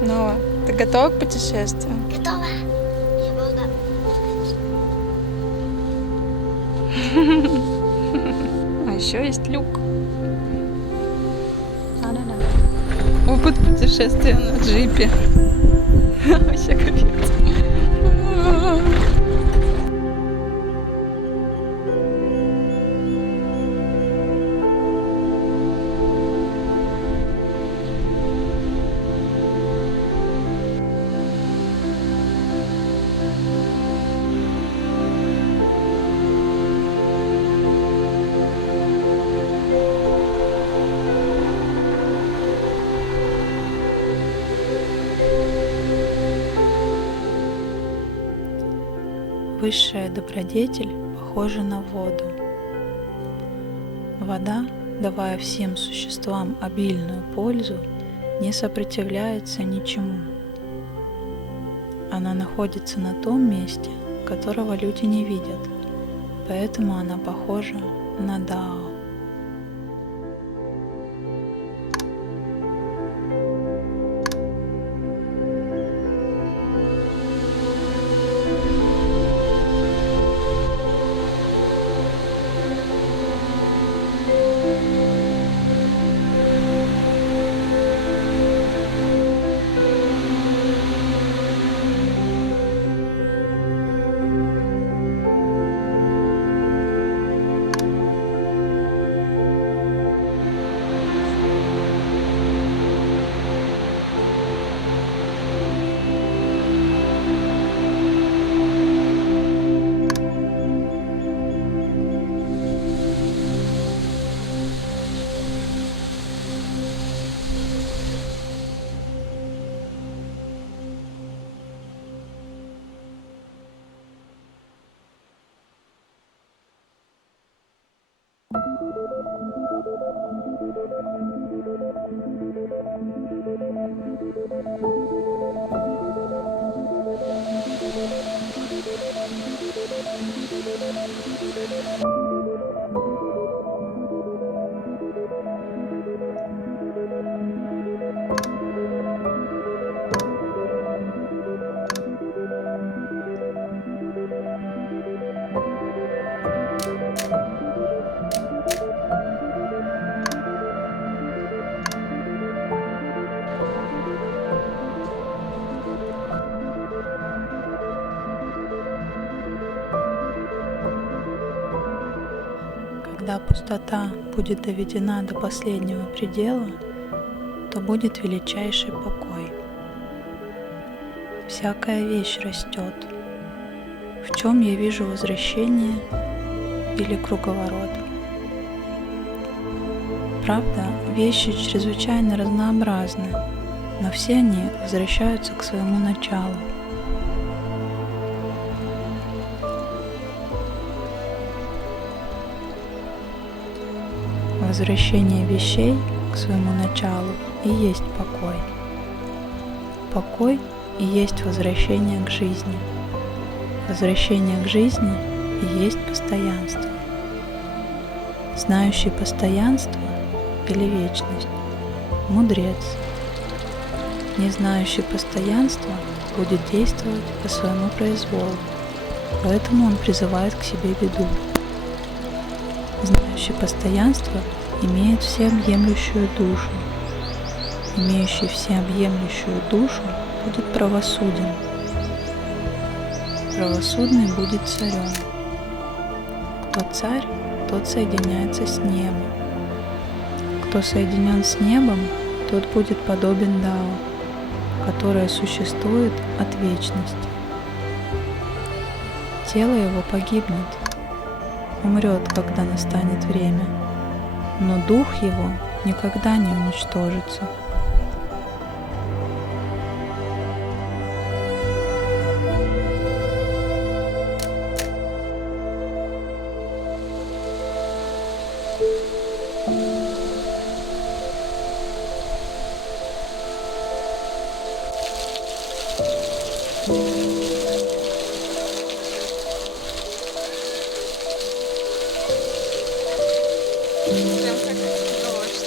Нова, ты готова к путешествию? Готова. А еще есть люк. Опыт путешествия на джипе. Вообще капец. Высшая добродетель похожа на воду. Вода, давая всем существам обильную пользу, не сопротивляется ничему. Она находится на том месте, которого люди не видят, поэтому она похожа на Дао. Когда пустота будет доведена до последнего предела, то будет величайший покой. Всякая вещь растет. В чем я вижу возвращение или круговорот? Правда, вещи чрезвычайно разнообразны, но все они возвращаются к своему началу. Возвращение вещей к своему началу и есть покой. Покой и есть возвращение к жизни. Возвращение к жизни и есть постоянство. Знающий постоянство или вечность – мудрец. Не знающий постоянства будет действовать по своему произволу, поэтому он призывает к себе беду. Знающий постоянство имеет всеобъемлющую душу. Имеющий всеобъемлющую душу будет правосуден. Правосудный будет царем. Кто царь, тот соединяется с небом. Кто соединен с небом, тот будет подобен Дао, которое существует от вечности. Тело его погибнет, умрет, когда настанет время, но дух его никогда не уничтожится. Прям как дождь.